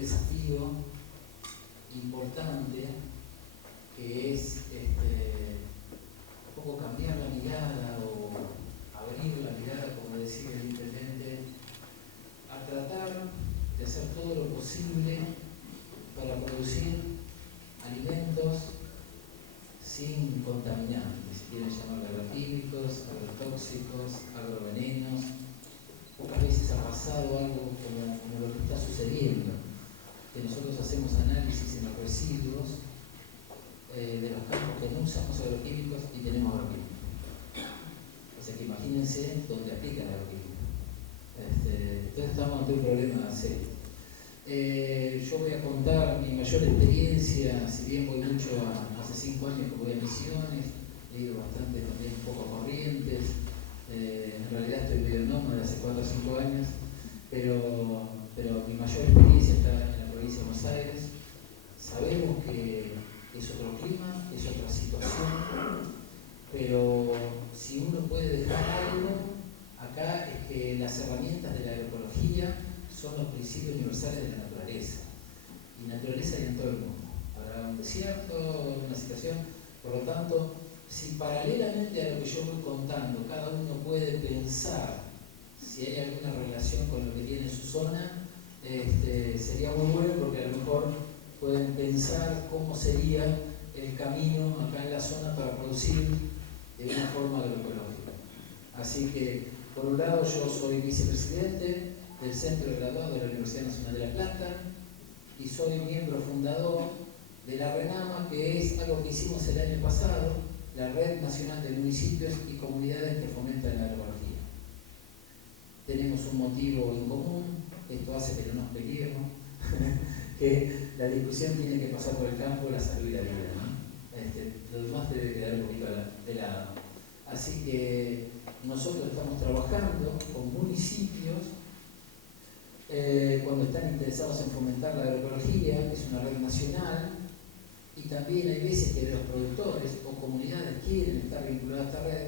desafío importante que es un poco cambiar la mirada o abrir la mirada, como decía el intendente, a tratar de hacer todo lo posible para producir alimentos sin contaminantes, si quieren llamarlo agroquímicos, agrotóxicos, agrovenenos. Pocas veces ha pasado algo como lo que está sucediendo, que nosotros hacemos análisis en los residuos de los campos que no usamos agroquímicos y tenemos agroquímicos. O sea que imagínense dónde aplica el agroquímico. Entonces estamos ante un problema serio. Yo voy a contar mi mayor experiencia, si bien voy mucho hace 5 años que voy a Misiones, he ido bastante también un poco a Corrientes, en realidad estoy medio nómada hace 4 o 5 años, pero mi mayor experiencia está en la provincia de Buenos Aires. Sabemos que es otro clima, es otra situación, pero si uno puede dejar algo acá es que las herramientas de la agroecología son los principios universales de la naturaleza. Y naturaleza hay en todo el mundo. Habrá un desierto, una situación. Por lo tanto, si paralelamente a lo que yo voy contando, cada uno puede pensar si hay alguna relación con lo que tiene en su zona, sería muy bueno porque a lo mejor pueden pensar cómo sería el camino acá en la zona para producir de una forma agroecológica. Así que, por un lado, yo soy vicepresidente del Centro de Graduados de la Universidad Nacional de La Plata y soy miembro fundador de la RENAMA, que es algo que hicimos el año pasado, la Red Nacional de Municipios y Comunidades que fomentan la agroecología. Tenemos un motivo en común, esto hace que no nos peleemos, que la discusión tiene que pasar por el campo, la salud y la vida, ¿no? Lo demás debe quedar un poquito de lado. Así que nosotros estamos trabajando con municipios cuando están interesados en fomentar la agroecología, que es una red nacional, y también hay veces que los productores o comunidades quieren estar vinculados a esta red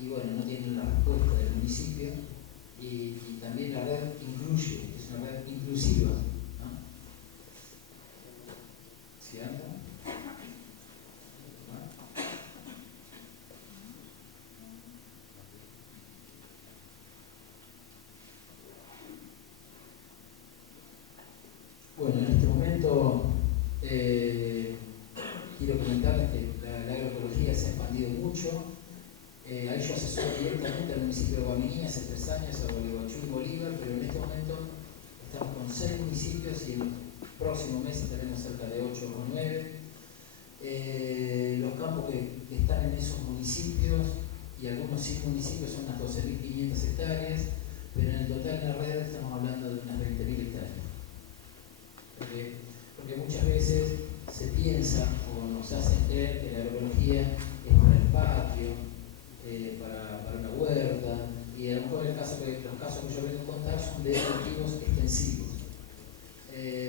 y bueno, no tienen la respuesta del municipio, y también la red incluye, es una red inclusiva, ¿no? ¿Sí anda? Bueno, en este momento quiero comentarles que la agroecología se ha expandido mucho. Ahí yo asesoro directamente al municipio de Guaminí hace 3 años, a Gualeguaychú y Bolívar, pero en este momento estamos con 6 municipios y el próximo mes estaremos cerca de 8 o 9. Los campos que están en esos municipios y algunos 5 municipios son unas 12.500 hectáreas, pero en el total de la red estamos hablando de unas 20.000 hectáreas. Porque muchas veces se piensa o nos hacen creer que la agroecología es para el patio, para una huerta, y a lo mejor los casos que yo vengo a contar son de cultivos extensivos.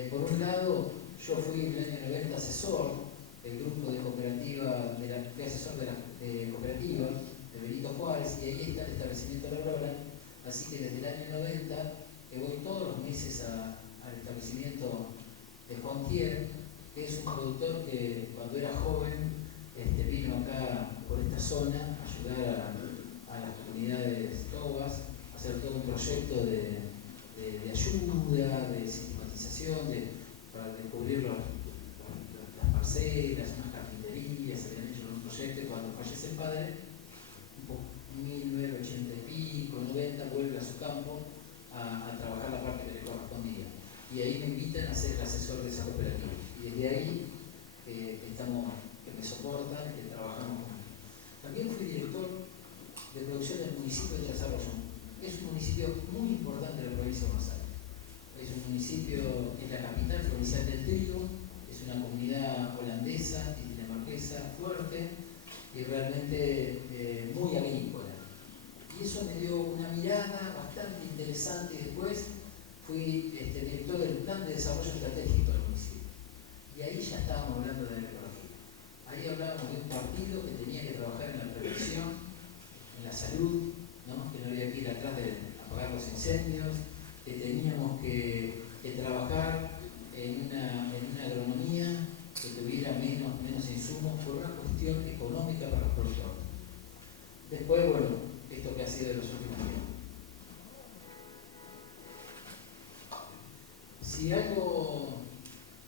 Por un lado, yo fui en el año 90 asesor del grupo de cooperativa, fui asesor de la cooperativa de Benito Juárez, y ahí está el establecimiento de la Aurora, así que desde el año 90 que voy todos los meses al establecimiento de Juan Thier, que es un productor que cuando era joven vino acá por esta zona a ayudar a las comunidades tobas, a hacer todo un proyecto de ayuda, de sistematización, para descubrir las parcelas, unas carpinterías, se habían hecho un proyecto, y cuando fallece el padre, en 1980 y pico, 90, vuelve a su campo a trabajar la parte que le correspondía. Y ahí me invitan a ser el asesor de esa cooperativa. Y desde ahí que me soportan, que trabajamos con él. También fui director de producción del municipio de Desarrollo. Es un municipio muy importante de la provincia de Buenos Aires. Es un municipio, es la capital provincial del trigo, es una comunidad holandesa y dinamarquesa fuerte y realmente muy agrícola. Y eso me dio una mirada bastante interesante, y después fui director del Plan de Desarrollo Estratégico del municipio. Y ahí ya estábamos hablando de agroecología. Ahí hablábamos de un partido que tenía que trabajar en la prevención, en la salud, ¿no? Que no había que ir atrás de apagar los incendios, que teníamos que trabajar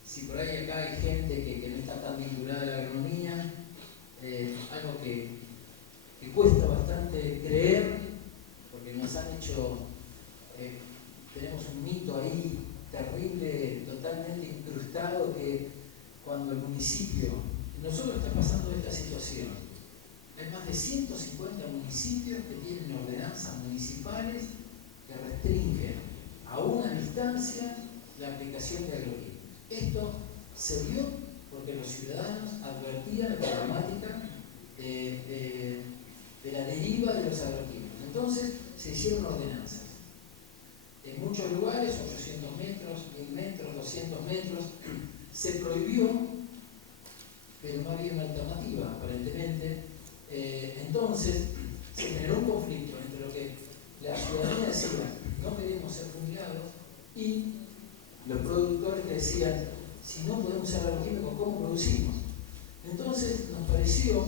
si por ahí acá hay gente que no está tan vinculada a la agronomía, algo que cuesta bastante creer, porque nos han hecho, tenemos un mito ahí terrible, totalmente incrustado, que cuando el municipio, no solo está pasando esta situación, hay más de 150 municipios que tienen ordenanzas municipales que restringen a una distancia la aplicación de agroquímicos. Esto se dio porque los ciudadanos advertían la problemática de la deriva de los agroquímicos. Entonces se hicieron ordenanzas. En muchos lugares, 800 metros, 1000 metros, 200 metros, se prohibió, pero no había una alternativa, aparentemente. Entonces se generó un conflicto entre lo que la ciudadanía decía, no queremos ser fumigados, y los productores que decían, si no podemos usar agroquímicos, ¿cómo producimos? Entonces nos pareció,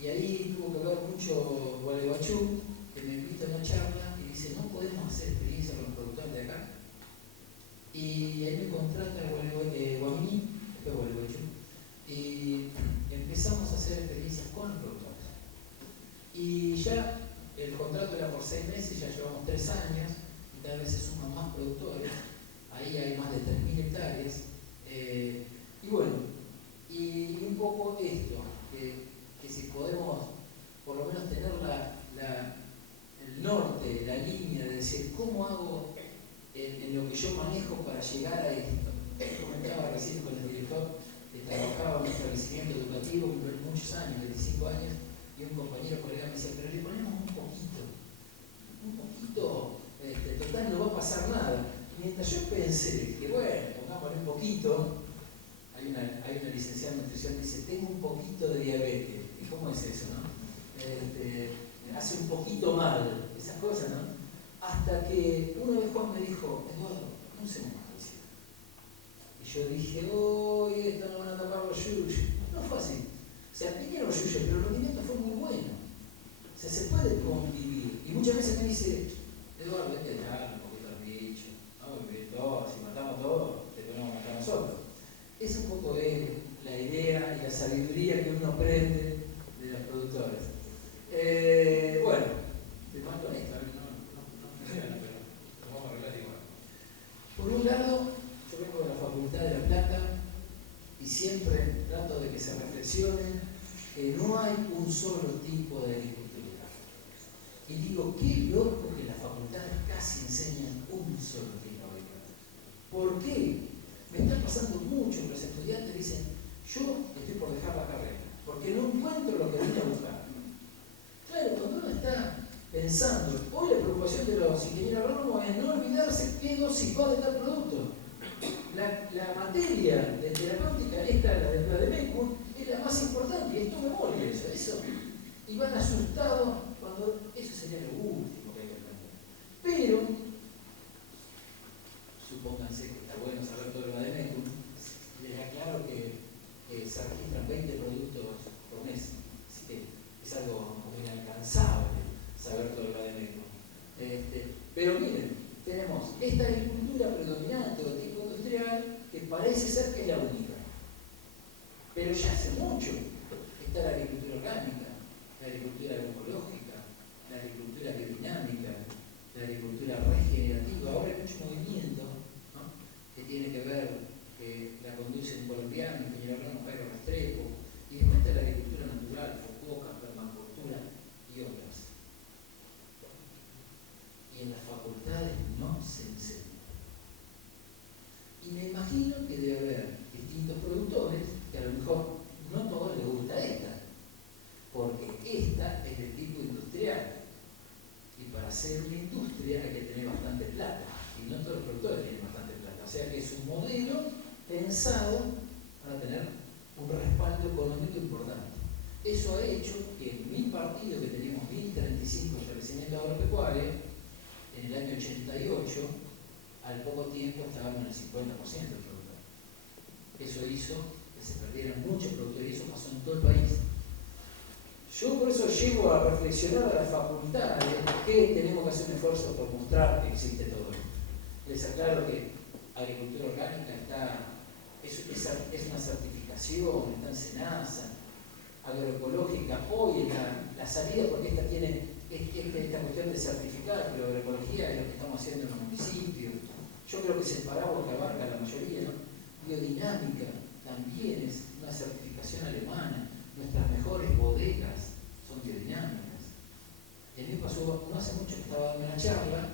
y ahí tuvo que ver mucho Gualeguaychú, que me invita a una charla y dice, no podemos hacer experiencia con los productores de acá. Y ahí me contrata Guaminí, después Gualeguaychú, y empezamos a hacer experiencias con los productores. Y ya el contrato era por 6 meses, ya llevamos 3 años, y cada vez se suman más productores, ahí hay más de 3.000 hectáreas, y bueno, y un poco esto, que si podemos por lo menos tener el norte, la línea de decir, ¿cómo hago en lo que yo manejo para llegar a esto? Comentaba recién con el director que trabajaba en un establecimiento educativo muchos años, 25 años, y un compañero colega me decía, pero le ponemos un poquito, total no va a pasar nada. Mientras yo pensé que bueno, pongámosle un poquito, hay una licenciada en nutrición que dice, tengo un poquito de diabetes. ¿Y cómo es eso, no? Me hace un poquito mal, esas cosas, ¿no? Hasta que una vez Juan me dijo, Eduardo, no usemos más publicidad. Y yo dije, esto no van a tapar los yuyos. No fue así. O sea, vinieron los yuyos, pero el rendimiento fue muy bueno. O sea, se puede convivir. Y muchas veces me dice, Eduardo, hay que dejar un poquito al bicho. No, si matamos todo, te tenemos que matar nosotros. Es un poco la idea y la sabiduría que uno aprende de los productores. Bueno, te cuento esto, no funciona, pero lo vamos a arreglar igual. Por un lado, yo vengo de la Facultad de La Plata y siempre trato de que se reflexione que no hay un solo tipo de agricultura. Y digo, qué loco que las facultades casi enseñan un solo tipo de agricultura. ¿Por qué? Me está pasando mucho que los estudiantes dicen, yo estoy por dejar la carrera, porque no encuentro lo que vine a buscar. Claro, cuando uno está pensando, hoy la preocupación de los ingenieros agrónomos es no olvidarse qué dosis va de tal producto. La materia de terapéutica, la de MECU, es la más importante, y es tu memoria eso. Y van asustados cuando eso sería lo último que hay que aprender. Pero, supónganse que está bueno saber todo lo de MECU, les aclaro que se registran 20 productos por mes, así que es algo inalcanzable saber todo lo de MECU. Pero miren, tenemos esta agricultura predominante o tipo industrial que parece ser que es la única. Pero ya hace mucho está la agricultura orgánica, la agricultura agroecológica, la agricultura biodinámica, la agricultura regenerativa. Ahora hay mucho movimiento, ¿no?, que tiene que ver, que la conduce un colombiano, ingeniero agrónomo Jairo Restrepo, y después está la agricultura natural, fococa, permacultura y otras. Y en las facultades no se enseña. Y me imagino que debe haber distintos productores que a lo mejor no a todos les gusta esta, porque esta es del tipo industrial. Y para hacer una industria hay que tener bastante plata. Y no todos los productores tienen bastante plata. O sea que es un modelo pensado para tener un respaldo económico importante. Eso ha hecho que en mi partido, que teníamos 1035 establecimientos agropecuarios, en el año 88, al poco tiempo estábamos en el 50% del productor. Eso hizo que se perdieran muchos productores y eso pasó en todo el país. Yo por eso llego a reflexionar a las facultades que tenemos que hacer un esfuerzo por mostrar que existe todo esto. Les aclaro que agricultura orgánica es una certificación, está en SENASA, agroecológica. Hoy la salida, porque esta cuestión de certificar, pero agroecología es lo que estamos haciendo en los municipios. Yo creo que es el paraguas que abarca la mayoría, ¿no? Biodinámica también es una certificación alemana. Nuestras mejores bodegas son biodinámicas. Y a mí me pasó, no hace mucho que estaba dando una charla,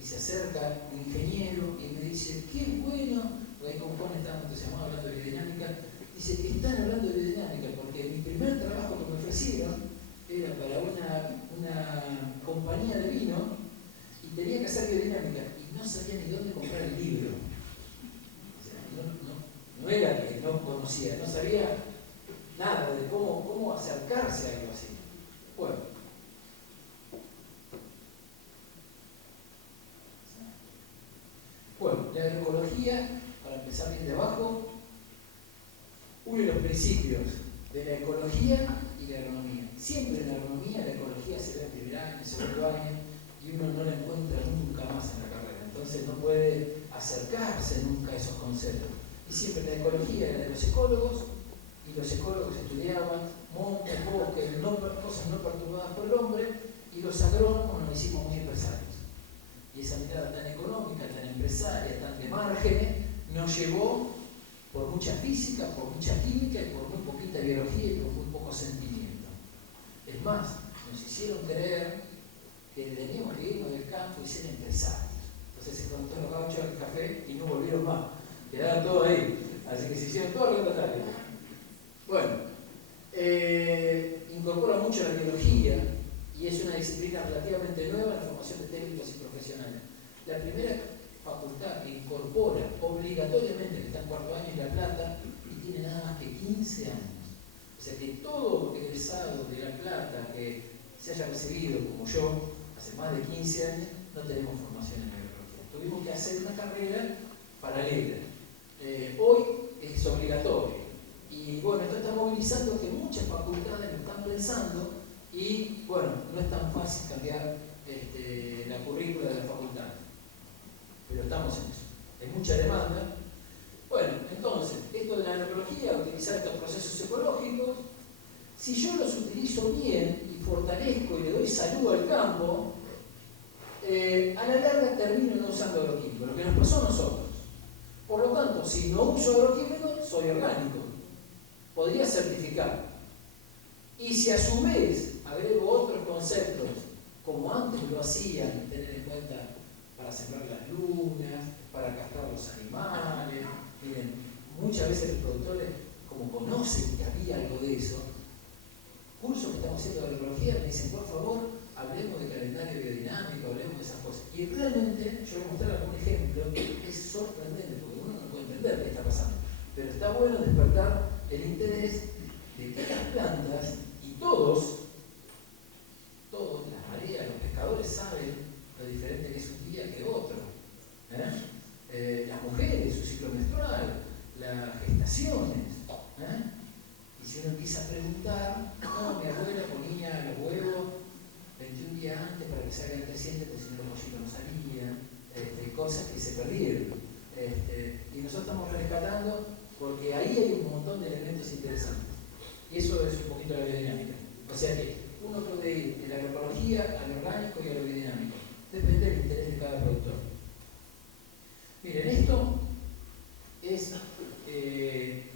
y se acerca un ingeniero y me dice, qué bueno, porque ahí como Juan estaba entusiasmado hablando de biodinámica, dice, están hablando de biodinámica, porque mi primer trabajo que me ofrecieron era para una compañía de vino y tenía que hacer biodinámica y no sabía ni dónde comprar el libro. O sea, no era que no conocía, no sabía nada de cómo acercarse a algo así. Bueno, la agroecología, para empezar bien de abajo, uno de los principios de la ecología y la agronomía. Siempre en la agronomía la ecología se ve en primer año, en segundo año, y uno no la encuentra nunca más en la carrera. Entonces no puede acercarse nunca a esos conceptos. Y siempre la ecología era de los ecólogos, y los ecólogos estudiaban montes, bosques, cosas no perturbadas por el hombre, y los agrónomos nos hicimos muy empresarios. Y esa mirada tan económica, tan empresaria, tan de márgenes, nos llevó por mucha física, por mucha química y por muy poquita biología y por muy poco sentimiento. Es más, nos hicieron creer que teníamos que irnos del campo y ser empresarios. Entonces se contó los gauchos del café y no volvieron más. Quedaron todos ahí. Así que se hicieron todos los contrarios. Bueno, incorpora mucho la biología y es una disciplina relativamente nueva en la formación de técnicos y profesionales. La primera facultad que incorpora obligatoriamente, que está en cuarto año, es La Plata, y tiene nada más que 15 años. O sea que todo egresado de La Plata que se haya recibido, como yo, hace más de 15 años, no tenemos formación en agroecología. Tuvimos que hacer una carrera paralela. Hoy es obligatorio. Y bueno, esto está movilizando que muchas facultades lo están pensando y bueno, no es tan fácil cambiar la currícula de la facultad. Pero estamos en eso. Hay mucha demanda. Bueno, entonces, esto de la agroecología, utilizar estos procesos ecológicos, si yo los utilizo bien y fortalezco y le doy salud al campo, a la larga termino no usando agroquímicos, lo que nos pasó a nosotros. Por lo tanto, si no uso agroquímicos, soy orgánico. Podría certificar. Y si a su vez agrego otros conceptos, como antes lo hacían, tener en cuenta para sembrar las lunas, para castrar los animales. Miren, muchas veces los productores, como conocen que había algo de eso, cursos que estamos haciendo de agroecología, me dicen, por favor, hablemos de calendario biodinámico, hablemos de esas cosas. Y realmente, yo voy a mostrar algún ejemplo, es sorprendente, porque uno no puede entender qué está pasando. Pero está bueno despertar el interés de que las plantas, y todos, las mareas, los pescadores saben lo diferente que es un día que otro. Las mujeres, su ciclo menstrual, las gestaciones. Y si uno empieza a preguntar, no, mi abuela ponía los huevos 21 días antes para que salgan crecientes, porque si no los pollitos no salían, cosas que se perdieron. Y nosotros estamos rescatando porque ahí hay un montón de elementos interesantes. Y eso es un poquito la biodinámica. O sea que uno puede ir de la agroecología al orgánico y a lo biodinámico. Depende del interés de cada productor. Miren, esto es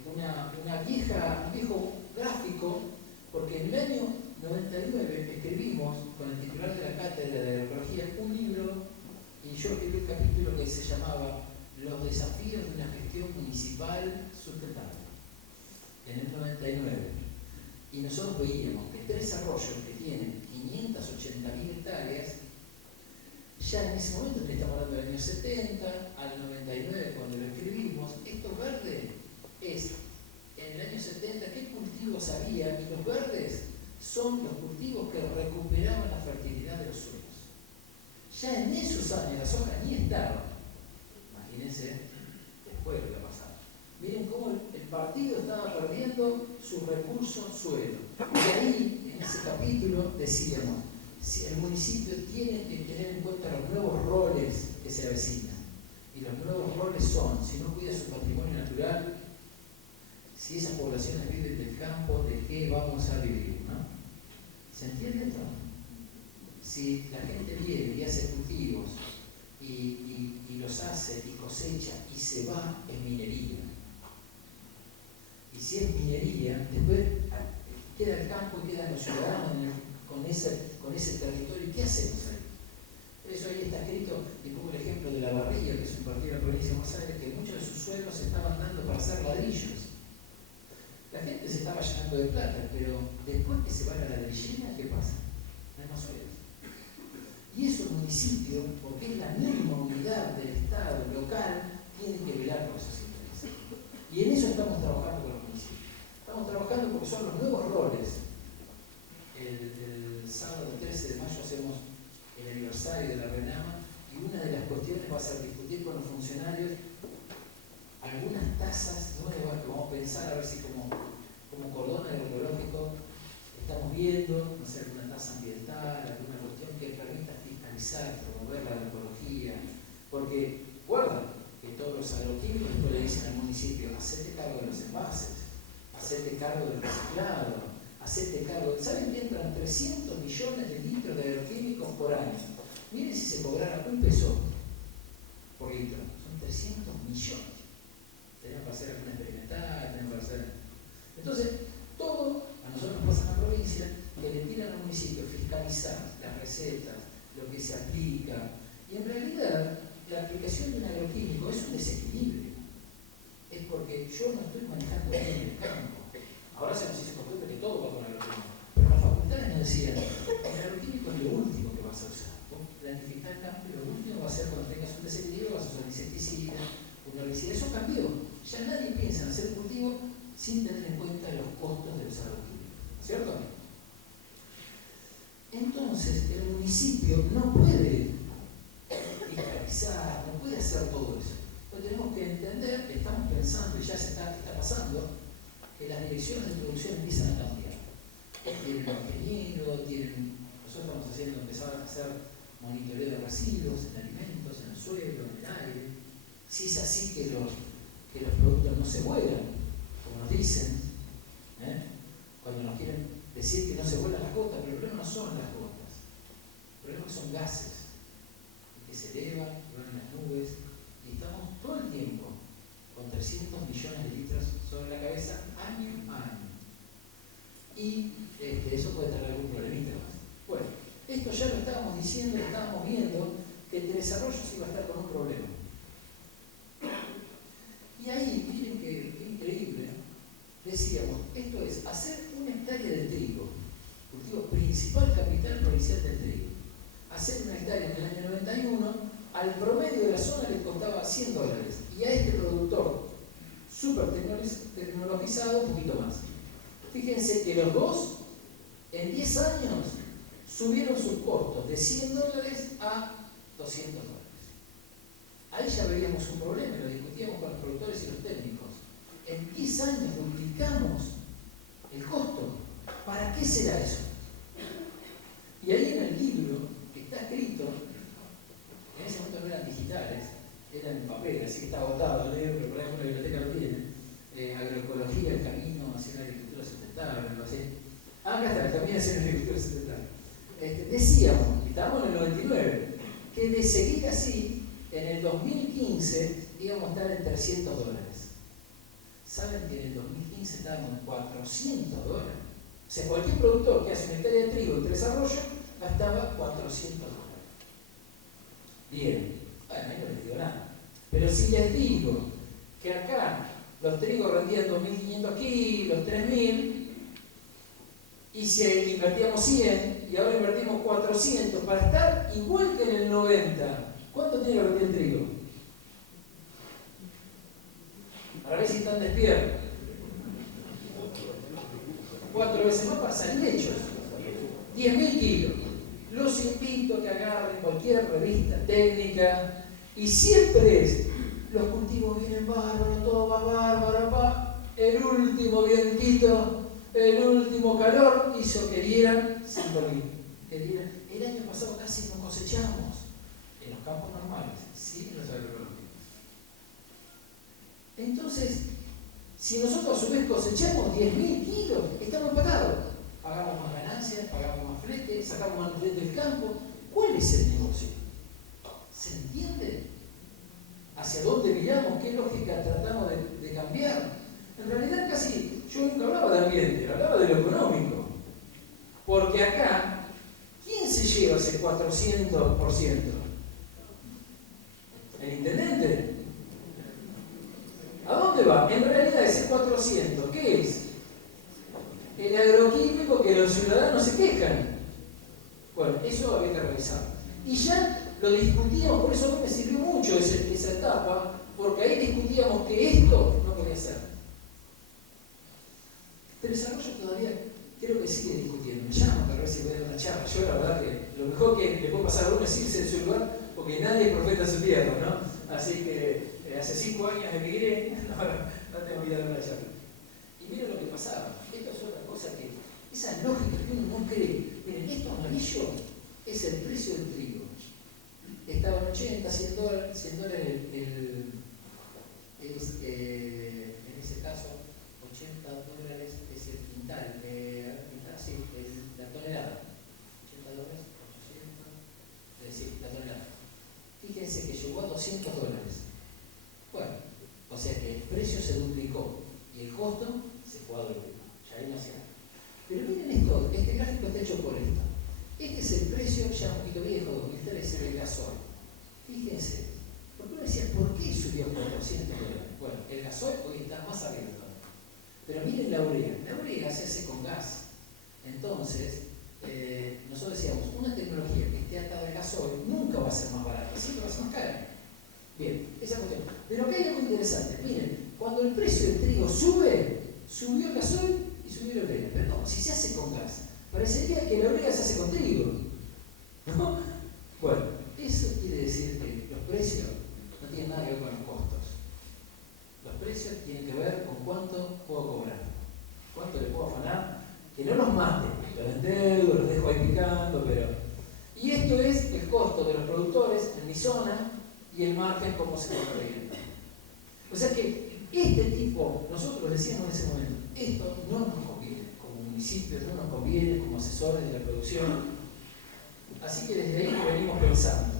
un viejo gráfico, porque en el año 99 escribimos con el titular de la cátedra de agroecología un libro, y yo escribí un capítulo que se llamaba Los desafíos de una gestión municipal sustentable, en el 99. Y nosotros veíamos que 3 arroyos que tienen 580.000 hectáreas, ya en ese momento, estamos hablando del año 70, al 99 cuando lo escribimos, esto verde es, en el año 70, ¿qué cultivos había? Y los verdes son los cultivos que recuperaban la fertilidad de los suelos. Ya en esos años las hojas ni estaban. Imagínense después lo que ha pasado. Miren cómo el partido estaba perdiendo su recurso suelo. Y ahí, en ese capítulo, decíamos, si el municipio tiene que tener en cuenta los nuevos roles que se avecinan. Y los nuevos roles son, si no cuida su patrimonio natural, si esas poblaciones viven del campo, ¿de qué vamos a vivir? ¿No? ¿Se entiende esto? Si la gente viene y hace cultivos y los hace y cosecha y se va, es minería. Y si es minería, después queda el campo y quedan los ciudadanos con ese territorio. ¿Y qué hacemos ahí? Por eso ahí está escrito, y pongo el ejemplo de La Barrilla, que es un partido de la provincia de Buenos Aires, que muchos de sus suelos se estaban dando para hacer ladrillos. La gente se estaba llenando de plata, pero después que se va a la ladrillera, ¿qué pasa? No hay más suelos. Y eso el municipio, porque es la misma unidad del Estado local, tiene que velar por esos intereses. Y en eso estamos trabajando con los municipios. Estamos trabajando porque son los nuevos roles. El sábado 13 de mayo hacemos el aniversario de la RENAMA y una de las cuestiones va a ser discutir con los funcionarios algunas tasas nuevas que vamos a pensar a ver si como cordón agroecológico estamos viendo, no sé, alguna tasa ambiental, alguna cuestión que permita fiscalizar, promover la agroecología, porque guarda que todos los agroquímicos después le dicen al municipio, hacete cargo de los envases, hacete cargo del reciclado, hacete cargo, ¿saben que entran 300 millones de litros de agroquímicos por año? Miren si se cobrara $1 por litro, son 300 millones. Tenemos que hacer alguna experimental, tenemos que hacer... Entonces, todo a nosotros nos pasa en la provincia, que le tiran al municipio fiscalizar las recetas, lo que se aplica, y en realidad la aplicación de un agroquímico es un desequilibrio. Es porque yo no estoy manejando bien el campo. Ahora se nos hizo costumbre que todo va con agroquímico. Pero las facultades nos decían, el agroquímico es lo último que vas a usar. Vos planificás el campo y lo último va a ser cuando tengas un desequilibrio, vas a usar insecticida, un herbicida. Eso cambió. Ya nadie piensa en hacer cultivo sin tener en cuenta los costos de los agroquímicos. ¿Cierto? Entonces, el municipio no puede fiscalizar, no puede hacer todo eso. Pero tenemos que entender que estamos pensando, y ya se está pasando, que las direcciones de producción empiezan a cambiar. Tienen un ingeniero, nosotros estamos empezar a hacer monitoreo de residuos en alimentos, en el suelo, en el aire. Si es así que los productos no se vuelan, como nos dicen, cuando nos quieren decir que no se vuelan las gotas, pero el problema no son las gotas, el problema son gases que se elevan, van en las nubes, y estamos todo el tiempo con 300 millones de litros sobre la cabeza año a año. Y eso puede traer algún problemita más. Bueno, esto ya lo estábamos diciendo, lo estábamos viendo, que el desarrollo sí va a estar con un problema. Y ahí, miren que increíble, decíamos, esto es hacer 1 hectárea de trigo, cultivo principal capital provincial del trigo. Hacer 1 hectárea en el año 91, al promedio de la zona le costaba $100. Y a este productor súper tecnologizado, un poquito más. Fíjense que los dos, en 10 años, subieron sus costos de $100 a $200. Ahí ya veíamos un problema, lo discutíamos con los productores y los técnicos. En 10 años duplicamos el costo. ¿Para qué será eso? Y ahí en el libro que está escrito, en ese momento no eran digitales, eran en papel, así que está agotado el libro, pero por ejemplo la biblioteca lo tiene. Agroecología, el camino hacia una agricultura sustentable, algo así. Acá está, el camino hacia una agricultura sustentable. Decíamos, y estábamos en el 99, que de seguir así, en el 2015 íbamos a estar en $300. ¿Saben que en el 2015 estábamos en $400? O sea, cualquier productor que hace 1 hectárea de trigo en 3 arroyos gastaba $400. Bien, bueno, ahí no les digo nada. Pero si les digo que acá los trigos rendían 2.500 kilos, 3.000, y si invertíamos 100 y ahora invertimos 400 para estar igual que en el 90, ¿cuánto tiene que rendir el trigo? Para ver si están despiertos. 4 veces más para salir hechos. 10.000 kilos. Los invito a que agarren cualquier revista técnica y siempre es, los cultivos vienen bárbaros, todo va bárbaro, va. El último vientito, el último calor hizo que dieran 5.000. El año pasado casi no cosechamos en los campos normales, sí en los agroecológicos. Entonces, si nosotros a su vez cosechamos 10.000 kilos, estamos empatados. Pagamos más ganancias, pagamos más flete, sacamos más nutrientes del campo. ¿Cuál es el negocio? ¿Se entiende? ¿Hacia dónde miramos? ¿Qué lógica tratamos de cambiar? En realidad casi, yo nunca hablaba de ambiente, hablaba de lo económico. Porque acá, ¿quién se lleva ese 400%? ¿El intendente? ¿A dónde va? En realidad ese 400, ¿qué es? El agroquímico que los ciudadanos se quejan. Bueno, eso había que revisar. Y ya lo discutíamos, por eso a mí me sirvió mucho esa etapa, porque ahí discutíamos que esto no podía ser. Pero el desarrollo todavía creo que sigue discutiendo. Me llaman para ver si voy a dar una charla. Yo la verdad que lo mejor que le puede pasar a uno es irse de su lugar, porque nadie es profeta en su tierra, ¿no? Así que hace 5 años emigré, ahora no tengo que ir a dar una charla. Y miren lo que pasaba. Esto es otra cosa que, esa lógica que uno no cree. Miren, esto amarillo es el precio del trigo. Estaba en 80, 100 dólares, en ese caso, 80 dólares es el quintal, sí, la tonelada. 80 dólares, 800, sí, la tonelada. Fíjense que llegó a 200 dólares. Bueno, o sea que el precio se duplicó y el costo se cuadruplicó. Ya ahí no hacía nada. Pero miren esto, este gráfico está hecho por esto. Este es el precio ya un poquito viejo, 2013, del gasoil. Fíjense, porque uno decía, ¿por qué subió a 400 dólares? Bueno, el gasoil hoy está más arriba todavía. Pero miren la urea. La urea se hace con gas. Entonces, nosotros decíamos, una tecnología que esté atada al gasoil nunca va a ser más barata, siempre va a ser más cara. Bien, esa cuestión. Pero acá hay algo interesante. Miren, cuando el precio del trigo sube, subió el gasoil y subió la urea. Pero no, si se hace con gas, parecería que la urea se hace con trigo, ¿no? Bueno, eso quiere decir que los precios no tienen nada que ver con los costos. Los precios tienen que ver con cuánto puedo cobrar, cuánto le puedo afanar, que no los mate, los endeudo, los dejo ahí picando, pero... Y esto es el costo de los productores en mi zona y el margen cómo se consigue. O sea que este tipo, nosotros decíamos en ese momento, esto no nos conviene como municipios, no nos conviene como asesores de la producción. Así que desde ahí lo venimos pensando.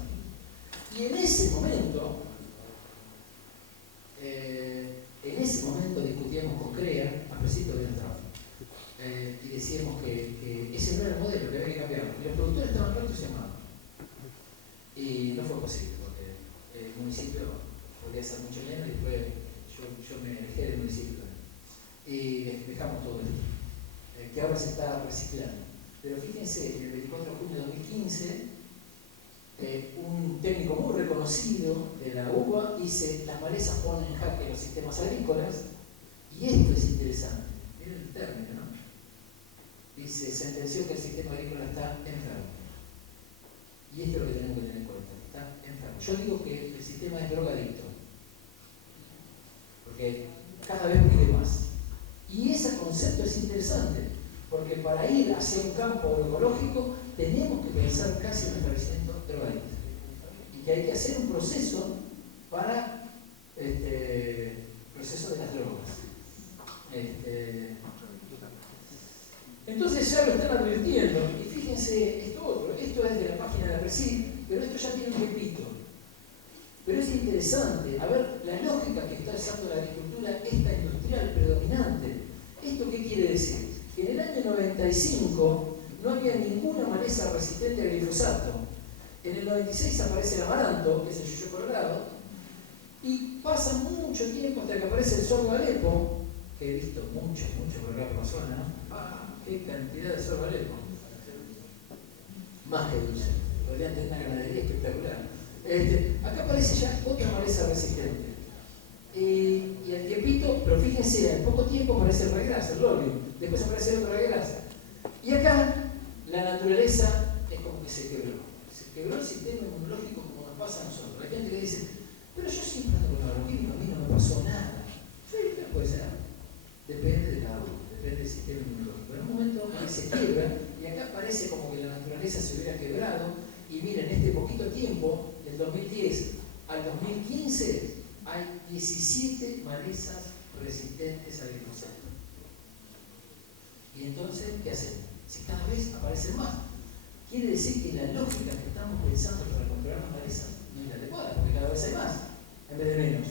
Y en ese momento discutíamos con CREA, al principio de nuestra y decíamos que ese no era el modelo, que había que cambiarlo. Y los productores estaban muy entusiasmados. Y no fue posible, porque el municipio podía hacer mucho menos y después yo me alejé del municipio. Y dejamos todo esto, que ahora se está reciclando. Pero fíjense, el 24 de junio de 2015, un técnico muy reconocido de la UBA dice: las malezas ponen en jaque los sistemas agrícolas, y esto es interesante. Miren el término, ¿no? Dice, sentenció que el sistema agrícola está enfermo. Y esto es lo que tenemos que tener en cuenta, está enfermo. Yo digo que el sistema es drogadicto, porque cada vez pide más. Y ese concepto es interesante, porque para ir hacia un campo ecológico tenemos que pensar casi en un establecimiento drogadicto. Y que hay que hacer un proceso para proceso de las drogas. Entonces ya lo están advirtiendo. Y fíjense esto es de la página de la Presid, pero esto ya tiene un tiempito. Pero es interesante, a ver, la lógica que está usando la agricultura, esta industrial predominante. ¿Esto qué quiere decir? Que en el año 95 no había ninguna maleza resistente al glifosato. En el 96 aparece el amaranto, que es el yuyo colorado, y pasa mucho tiempo hasta que aparece el sorgo Alepo, que he visto mucho por acá por la zona, ¿no? ¡Qué cantidad de sorgo Alepo! Más que dulce. Podrían tener una ganadería espectacular. Acá aparece ya otra maleza resistente. Y al tiempito, pero fíjense, al poco tiempo aparece el regras, el lolio. Después aparece otro regras. Y acá la naturaleza es como que se quebró. Se quebró el sistema inmunológico como nos pasa a nosotros. Hay gente que dice, pero yo siempre ando con agroquímico, a mí no me pasó nada. Sí, puede ser. Depende de cada uno, depende del sistema inmunológico. En un momento se quiebra y acá parece como que la naturaleza se hubiera quebrado. Y miren, este poquito tiempo, del 2010 al 2015, hay 17 malezas resistentes al glifosato. Y entonces, ¿qué hacemos? Si cada vez aparecen más, quiere decir que la lógica que estamos pensando para controlar las malezas no es la adecuada, porque cada vez hay más, en vez de menos.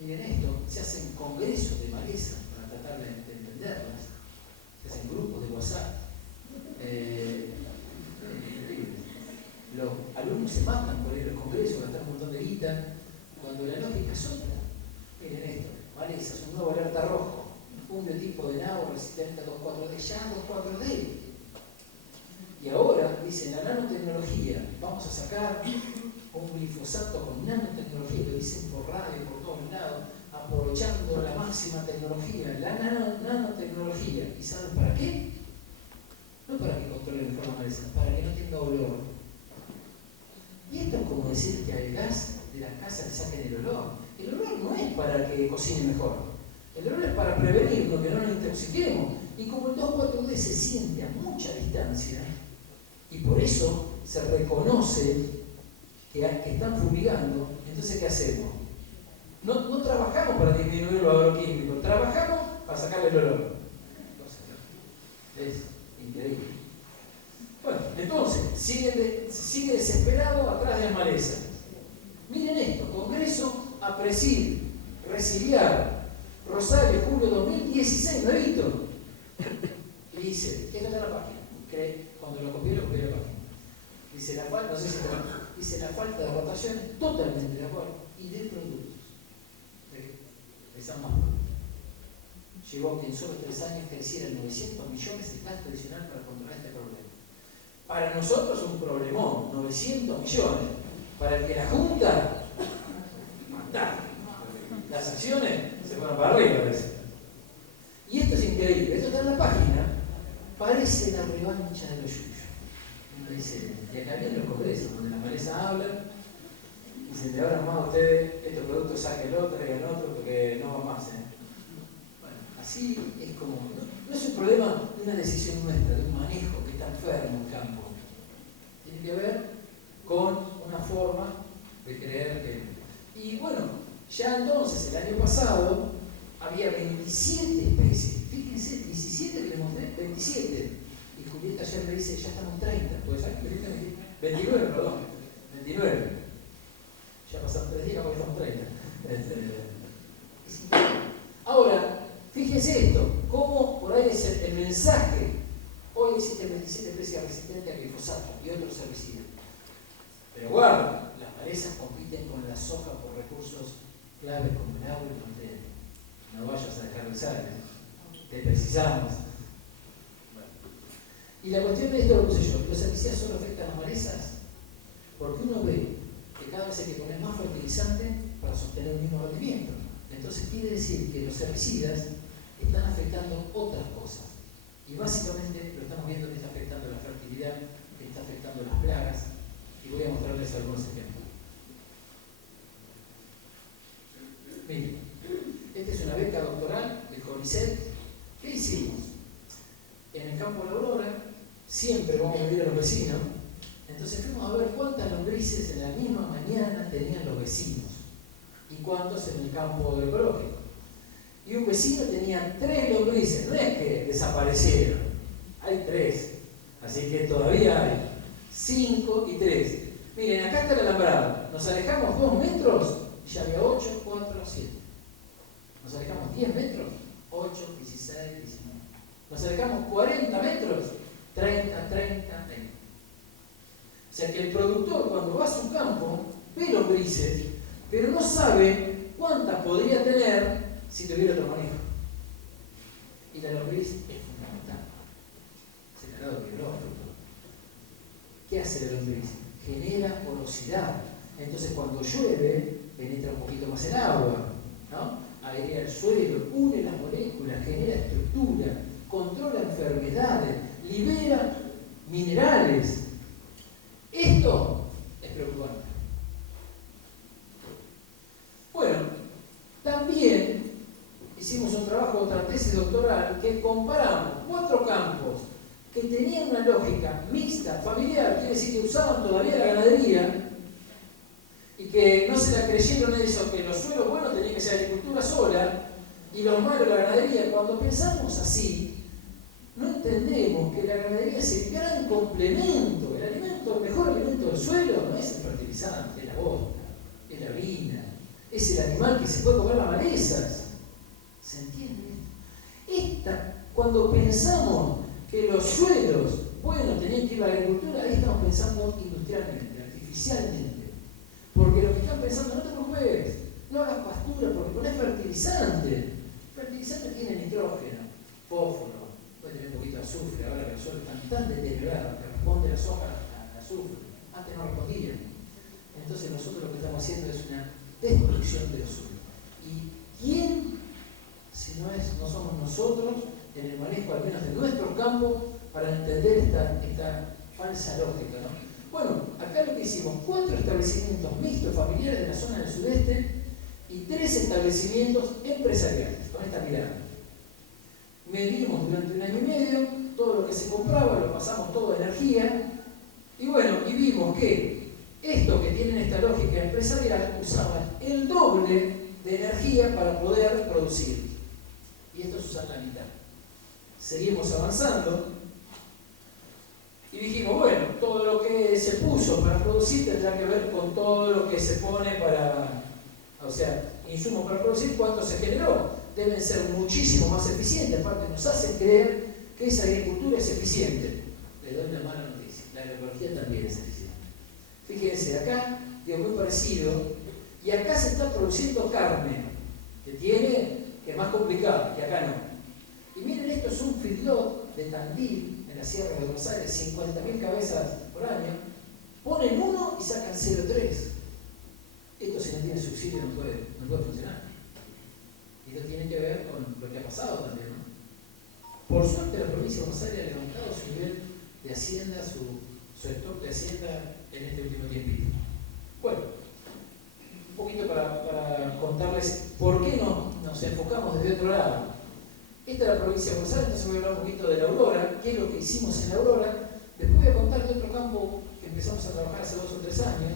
Miren esto, se hacen congresos de malezas para tratar de entenderlas, se hacen grupos de WhatsApp. Los alumnos se matan por ir al congreso, gastar un montón de guita, cuando la lógica es otra. Miren esto, malezas, un nuevo alerta rojo, un biotipo de nabo resistente a 2,4-D, ya 2,4-D. Y ahora, dicen, la nanotecnología, vamos a sacar un glifosato con nanotecnología, lo dicen por radio, por todos lados, aprovechando la máxima tecnología, la nanotecnología. ¿Y saben para qué? No para que controle mejor la maleza, para que no tenga olor. Y esto es como decir que al gas de las casas le saquen el olor. El olor no es para que cocine mejor. El olor es para prevenirnos, que no nos intoxiquemos. Y como el 2,4-D se siente a mucha distancia, y por eso se reconoce que están fumigando, entonces ¿qué hacemos? No trabajamos para disminuir los agroquímicos, trabajamos para sacarle el olor. Es increíble. Bueno, entonces, sigue desesperado atrás de las malezas. Miren esto, Congreso APRESID, Resiliar, Rosario, julio 2016, nuevito. Y dice, ¿qué está en la página? Cuando lo copié la página. Dice la falta, no sé si dice la falta de rotación es totalmente de acuerdo. Y de productos. De San Marcos. Llegó a que en solo 3 años crecieran 900 millones de gasto adicional para controlar este problema. Para nosotros es un problemón, 900 millones. Para el que la junta, mandar. Las acciones se fueron para arriba, parece. Y esto es increíble. Esto está en la página. Parece la revancha de los yuyos. Uno dice, y acá vienen los congresos, donde las malezas hablan. Dicen, de ahora en más ustedes, estos productos saquen el otro, traigan otro, porque no va más. Bueno, así es como. No es un problema de una decisión nuestra, de un manejo que está enfermo el campo. Tiene que ver con una forma de creer que. Y bueno, ya entonces, el año pasado, había 27 especies. Fíjense, 17 que les mostré, 27. Y Julieta ayer me dice, ya estamos en 30. ¿Puede ser? 29, perdón. 29. Ya pasaron 3 días, porque estamos 30. Ahora, fíjense esto, cómo por ahí es el mensaje. Hoy existen 27 especies resistentes a glifosato y otros herbicidas. Pero guarda, las malezas compiten con la soja por recursos claves como el agua y el nutriente. No vayas a dejar de usar, te precisamos. Bueno. Y la cuestión de esto lo puse yo, ¿los herbicidas solo afectan a las malezas? Porque uno ve que cada vez hay que poner más fertilizante para sostener el mismo rendimiento. Entonces quiere decir que los herbicidas están afectando otras cosas. Y básicamente lo estamos viendo que está afectando la fertilidad, que está afectando las plagas, y voy a mostrarles algunos ejemplos. Miren, esta es una beca doctoral del CONICET. ¿Qué hicimos? En el campo de la Aurora siempre vamos a medir a los vecinos, entonces fuimos a ver cuántas lombrices en la misma mañana tenían los vecinos y cuántos en el campo ecológico. Y un vecino tenía 3 lombrices, no es que desaparecieron, hay 3, así que todavía hay 5 y 3. Miren, acá está el alambrado, nos alejamos 2 metros y ya había 8, 4, 7. Nos alejamos 10 metros, 8, 16, 19. Nos alejamos 40 metros, 30, 30, 30. O sea que el productor cuando va a su campo ve lombrices, pero no sabe cuántas podría tener si tuviera otro manejo. Y la lombriz es fundamental. Es el grado biológico. ¿Qué hace la lombriz? Genera porosidad. Entonces cuando llueve, penetra un poquito más el agua, ¿no? Airea el suelo, une las moléculas, genera estructura, controla enfermedades, libera minerales. Esto es preocupante. Bueno, también hicimos un trabajo, otra tesis doctoral, que comparamos 4 campos que tenían una lógica mixta, familiar, quiere decir que usaban todavía la ganadería, que no se la creyeron eso, que los suelos buenos tenían que ser agricultura sola y los malos la ganadería. Cuando pensamos así, no entendemos que la ganadería es el gran complemento. El mejor alimento del suelo no es el fertilizante, es la bosta, es la orina, es el animal que se puede comer las malezas. ¿Se entiende? Cuando pensamos que los suelos buenos tenían que ir a la agricultura, ahí estamos pensando industrialmente, artificialmente. Porque lo que están pensando, no te preocupes, no hagas pastura porque ponés fertilizante. El fertilizante tiene nitrógeno, fósforo, puede tener un poquito de azufre, ahora que los suelos están tan deteriorados que responde la soja al azufre. Antes no respondían. Entonces nosotros lo que estamos haciendo es una destrucción de los suelos. ¿Y quién, si no somos nosotros, en el manejo al menos de nuestro campo, para entender esta falsa lógica, ¿no? Bueno, acá lo que hicimos, 4 establecimientos mixtos familiares de la zona del sudeste y 3 establecimientos empresariales, con esta mirada. Medimos durante 1 año y medio todo lo que se compraba, lo pasamos todo a energía, y bueno, y vimos que estos que tienen esta lógica empresarial usaban el doble de energía para poder producir. Y estos usan la mitad. Seguimos avanzando y dijimos, bueno, todo lo que se puso para producir tendrá que ver con todo lo que se pone para, o sea, insumos para producir, cuánto se generó. Deben ser muchísimo más eficientes, aparte nos hacen creer que esa agricultura es eficiente. Le doy una mala noticia, la agroecología también es eficiente. Fíjense, acá, digo, muy parecido, y acá se está produciendo carne, que es más complicado, y acá no. Y miren, esto es un feedlot de Tandil, en la Sierra de Buenos Aires, 50.000 cabezas por año, ponen 1 y sacan 0,3. Esto si no tiene subsidio no puede funcionar. Y esto tiene que ver con lo que ha pasado también, ¿no? Por suerte la provincia de Buenos Aires ha levantado su nivel de hacienda, su stock de hacienda en este último tiempito. Bueno, un poquito para contarles por qué nos enfocamos desde otro lado. Esta es la provincia de Buenos Aires, entonces voy a hablar un poquito de la Aurora, qué es lo que hicimos en la Aurora. Después voy a contar de otro campo que empezamos a trabajar hace 2 o 3 años,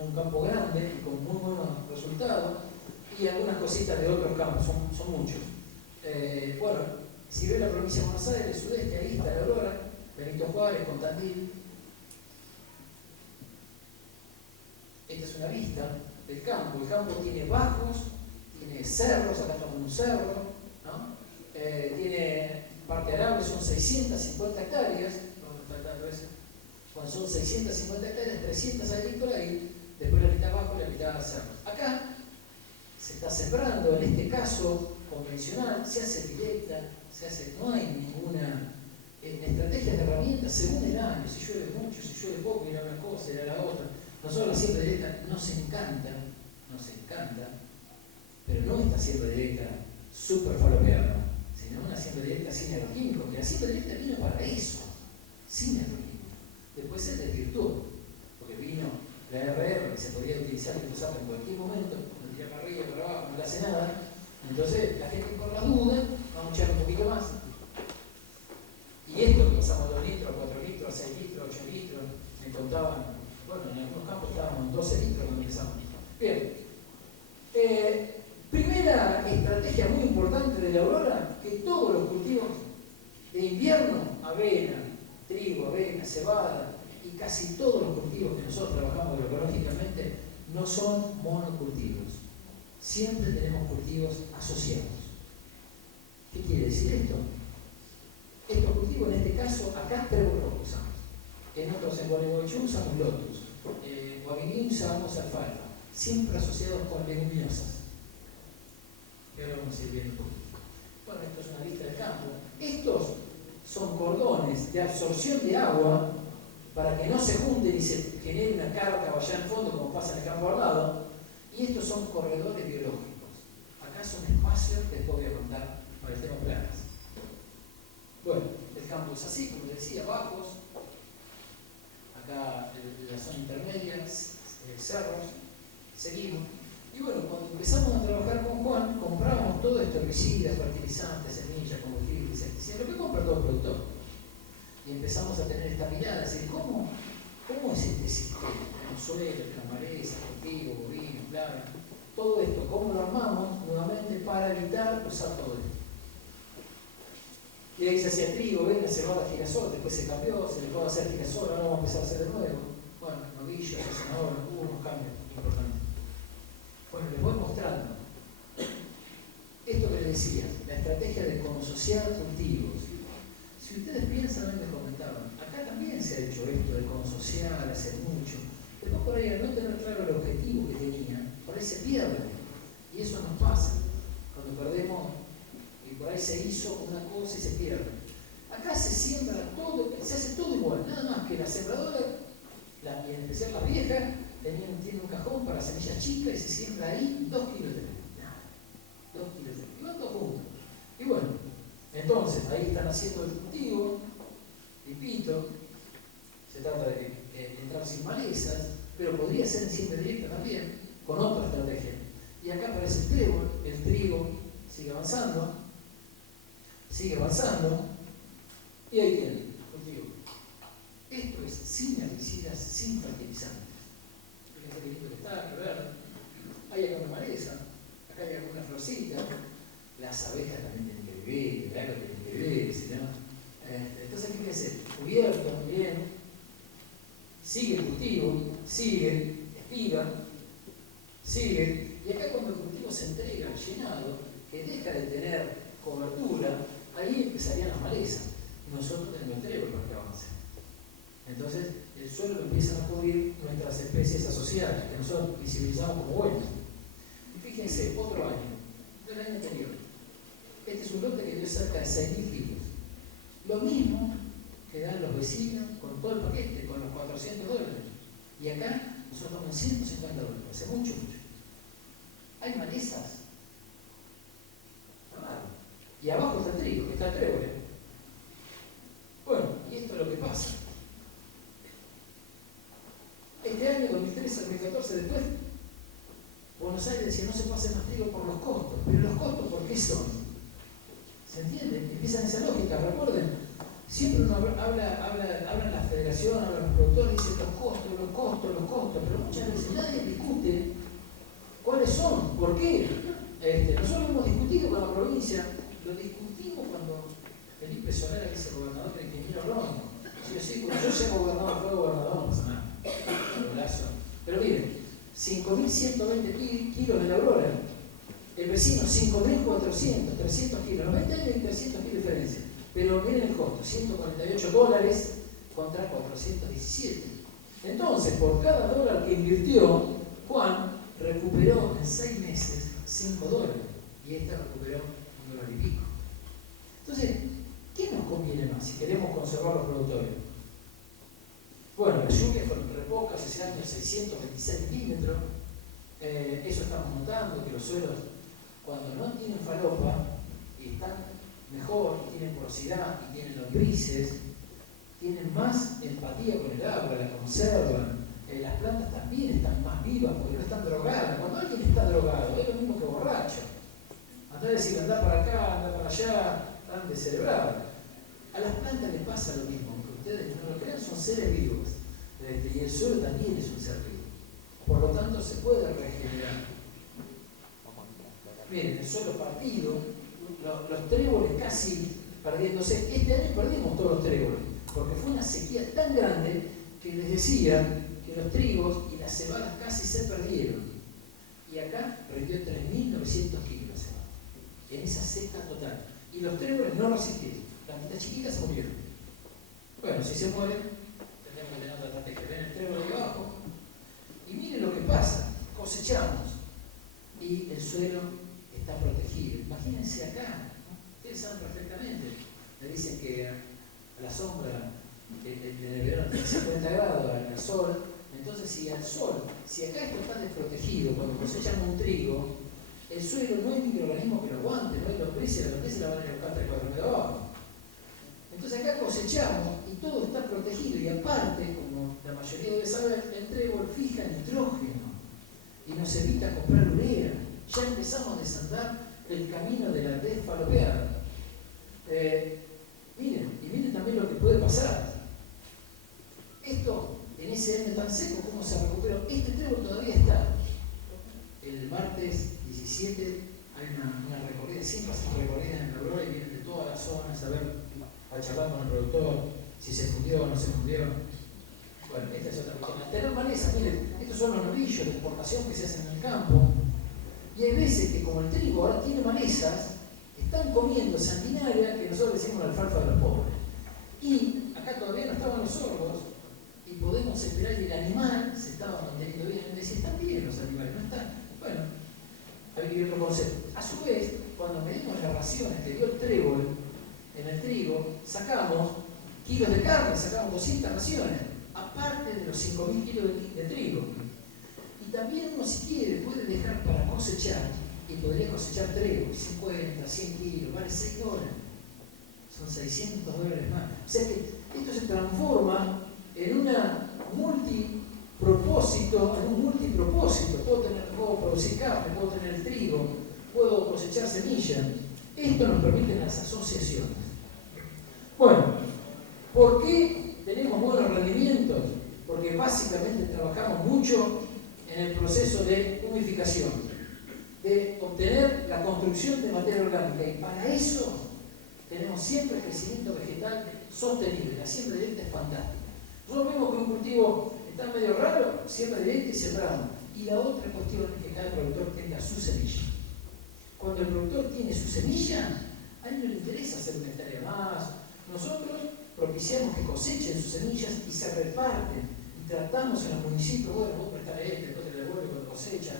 un campo grande y con muy buenos resultados, y algunas cositas de otros campos, son muchos. Bueno, si ven la provincia de Buenos Aires, el sudeste, ahí está la Aurora, Benito Juárez, con Tandil. Esta es una vista del campo. El campo tiene bajos, tiene cerros, acá estamos en un cerro, ¿no? Tiene parte arable, son 650 hectáreas, cuando son 650 hectáreas, 300 agrícolas y después la mitad abajo y la mitad cerros. Acá se está sembrando, en este caso convencional, se hace directa, no hay ninguna estrategia de herramientas según el año, si llueve mucho, si llueve poco, era una cosa, era la otra. Nosotros la siembra directa nos encanta, pero no esta siembra directa súper falopeada, sino una siembra directa sin agroquímicos, que la siembra directa vino para eso, sin agroquímicos. Después se desvirtuó, porque vino la RR que se podía utilizar y usar en cualquier momento, no tira para arriba, para abajo, no le hace nada. Entonces la gente por la duda, vamos a echar un poquito más. Y esto que pasamos 2 litros, 4 litros, 6 litros, 8 litros, me contaban, bueno, en algunos campos estábamos 12 litros cuando empezamos. Bien. Primera estrategia muy importante de la Aurora, que todos los cultivos de invierno, avena, trigo, avena, cebada y casi todos los cultivos que nosotros trabajamos agroecológicamente no son monocultivos. Siempre tenemos cultivos asociados. ¿Qué quiere decir esto? Estos cultivos, en este caso, acá Trevor usamos. En otros, en Gualeguaychú usamos lotus. En Guaviní usamos alfalfa. Siempre asociados con leguminosas. Y ahora vamos a ir viendo un poquito. Bueno, esto es una vista del campo. Estos son cordones de absorción de agua para que no se junten y se genere una carga allá en el fondo, como pasa en el campo al lado. Y estos son corredores biológicos. Acá son espacios que después voy a contar para el tema planas. Bueno, el campo es así, como les decía, bajos. Acá la zona intermedia, cerros. Seguimos. Y bueno, cuando empezamos a trabajar con Juan, comprábamos todo esto, herbicidas, fertilizantes, semillas, combustibles, insecticidas, lo que compra todo el productor. Y empezamos a tener esta mirada, decir, ¿cómo es este sistema? tenemos suelo, tenemos maleza, cultivo, bovino, plaga. Todo esto, ¿cómo lo armamos? Nuevamente para evitar usar todo esto. Y ahí se hacía trigo, avena, cebada, girasol, después se cambió, se dejó de hacer girasol, ahora vamos a empezar a hacer de nuevo. Bueno, novillo, senador, hubo unos cambios importantes. Bueno, les voy mostrando. Esto que les decía, la estrategia de consociar cultivos. Si ustedes piensan, hoy les comentaban, acá también se ha hecho esto de consociar hace mucho. Después por ahí, al no tener claro el objetivo que tenía, por ahí se pierde. Y eso nos pasa cuando perdemos. Y por ahí se hizo una cosa y se pierde. Acá se siembra todo, se hace todo igual, nada más que la sembradora, y en especial la vieja, tiene un cajón para semillas chicas y se siembra ahí 2 kilos de trigo. Nada, 2 kilos de trigo. Y van todos juntos. Y bueno, entonces ahí están haciendo el cultivo, limpito, se trata de entrar sin malezas, pero podría ser en siembra directa también, con otra estrategia. Y acá aparece el trigo sigue avanzando, y ahí tienen el cultivo. Esto es sin herbicidas, sin fertilizantes. Fíjense qué lindo que está, qué verde. Hay acá una maleza, acá hay alguna florcita. Las abejas también tienen que vivir, el gato tiene que vivir, ¿no? Entonces, fíjense, cubierto, bien, sigue el cultivo, sigue, espiga, sigue, y acá cuando el cultivo se entrega llenado, que deja de tener cobertura, ahí empezarían las malezas. Nosotros tenemos el trébol para que avance. Entonces, el suelo lo empiezan a cubrir nuestras especies asociadas, que nosotros visibilizamos como buenas. Y fíjense, otro año, del año anterior. Este es un lote que dio cerca de 6.000 kilos. Lo mismo que dan los vecinos con todo el paquete, con los $400. Y acá nosotros estamos en $150, hace mucho. Hay malezas. Y abajo está el trigo, que está el trébol. Bueno, y esto es lo que pasa. Este año, 2013-2014, después, Buenos Aires decía no se puede hacer más trigo por los costos. Pero los costos, ¿por qué son? ¿Se entiende? Empiezan esa lógica, recuerden. Siempre uno habla en la federación, habla en los productores, dice los costos, pero muchas veces nadie discute cuáles son, por qué. Nosotros hemos discutido con la provincia, lo discutimos cuando Felipe Solera, que es el gobernador del ingeniero agrónomo. Sí, cuando yo sea gobernador, fue gobernador, no pasa nada. Pero miren, 5.120 kilos de la Aurora, el vecino 5.400, 300 kilos, los 20 años y 300 kilos de diferencia. Pero miren el costo, $148 contra 417. Entonces, por cada dólar que invirtió, Juan recuperó en 6 meses $5. Y esta recuperó $1 y pico. Entonces, ¿qué nos conviene más si queremos conservar los productores? Bueno, las lluvias fueron re pocas, ese año 626 milímetros. Eso estamos notando, que los suelos, cuando no tienen falopa y están mejor, y tienen porosidad, y tienen lombrices, tienen más empatía con el agua, la conservan. Las plantas también están más vivas porque no están drogadas. Cuando alguien está drogado, es lo mismo que borracho. Andá a decir, andá para acá, andá para allá, están descerebrados. A las plantas les pasa lo mismo, aunque ustedes no lo crean, son seres vivos. Y el suelo también es un ser vivo. Por lo tanto, se puede regenerar. Miren, el suelo partido, los tréboles casi perdiéndose. Este año perdimos todos los tréboles, porque fue una sequía tan grande que les decía que los trigos y las cebadas casi se perdieron. Y acá rindió 3.900 kilos la cebada, en esa seca total. Y los tréboles no resistieron. Plantitas chiquitas se murieron. Bueno, si se mueren, tenemos que tener otra estrategia. Ven el trébol de abajo y miren lo que pasa. Cosechamos y el suelo está protegido. Imagínense acá, ¿no? Ustedes saben perfectamente. Le dicen que a la sombra en el verano tiene 50 grados, al sol. Entonces, si al sol, si acá esto está desprotegido, cuando cosechamos un trigo, el suelo no hay microorganismo que lo aguante, no hay lombrices, las lombrices la van a buscar 3-4 metros abajo. Entonces acá cosechamos y todo está protegido, y aparte, como la mayoría debe saber, el trébol fija nitrógeno y nos evita comprar urea. Ya empezamos a desandar el camino de la desfalopeada. Miren también lo que puede pasar. Esto, en ese año tan seco, ¿cómo se recuperó. Este trébol todavía está. El martes 17 hay una recorrida, siempre hacen recorrida en el Aurora y vienen de todas las zonas a charlar con el productor, si se fundió o no se fundió. Bueno, esta es otra cuestión. Al tener malezas, miren, estos son los novillos de exportación que se hacen en el campo. Y hay veces que como el trigo ahora tiene malezas, están comiendo sanguinaria, que nosotros decimos la alfalfa de los pobres. Y acá todavía no estaban los sorgos, y podemos esperar que el animal se estaba manteniendo bien. Me decía, están bien los animales, no están. Bueno, había que ver otro concepto. A su vez, cuando medimos las raciones que dio el trébol en el trigo, sacamos kilos de carne, sacamos 200 raciones, aparte de los 5.000 kilos de trigo. Y también uno, si quiere, puede dejar para cosechar, y podría cosechar trébol, 50, 100 kilos, vale $6. Son $600 más. O sea que esto se transforma en una multipropósito. Puedo producir carne, puedo tener trigo, puedo cosechar semillas. Esto nos permite las asociaciones. Bueno, ¿por qué tenemos buenos rendimientos? Porque básicamente trabajamos mucho en el proceso de humificación, de obtener la construcción de materia orgánica, y para eso tenemos siempre crecimiento vegetal sostenible. La siembra directa es fantástica. Nosotros vemos que un cultivo está medio raro, siembra directa y sembramos. Y la otra cuestión es que cada productor tenga su semilla. Cuando el productor tiene su semilla, a él no le interesa hacer una hectárea más. Nosotros propiciamos que cosechen sus semillas y se reparten. Y tratamos en los municipios, bueno, vos prestás después te devuelve cuando cosecha.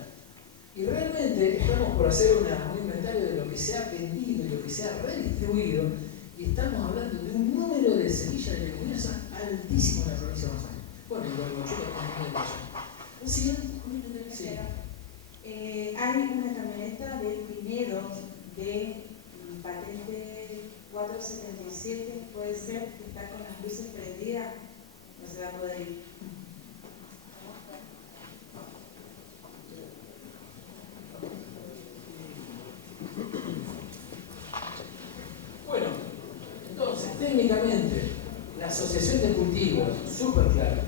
Y realmente estamos por hacer un inventario de lo que se ha vendido y lo que se ha redistribuido, y estamos hablando de un número de semillas de leguminosas altísimo en la provincia de Buenos Aires. Bueno, y luego yo también de allá. ¿Sí? Sí. Hay una camioneta del Pinedo de patente 477, puede ser, que está con las luces prendidas, no se va a poder ir. Bueno, entonces, técnicamente, la asociación de cultivos, súper clara,